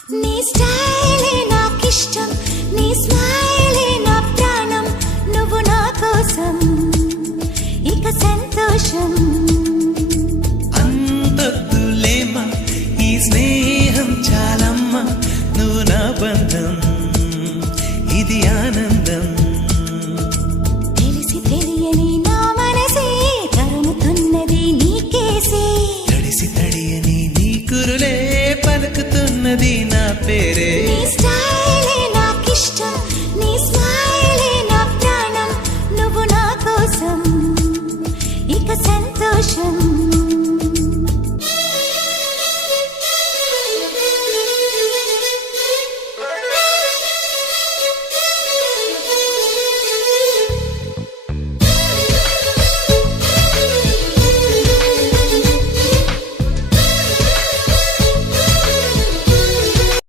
నీ స్టైలే నాకిష్టం, నీ స్మైలే నా ప్రాణం, నువ్వు నా కోసం ఇక సంతోషం. అంతొద్దులేమా ఈ స్నేహం చాలమ్మా, నువ్వు నా బంధం ఇది ఆనందం. తెలిసి తెలియని నా మనసే తరుముతున్నది నీకేసే, తడిసి తడియని నీ కురులే పలుకుతున్నది నా పేరే. నీ స్టైలే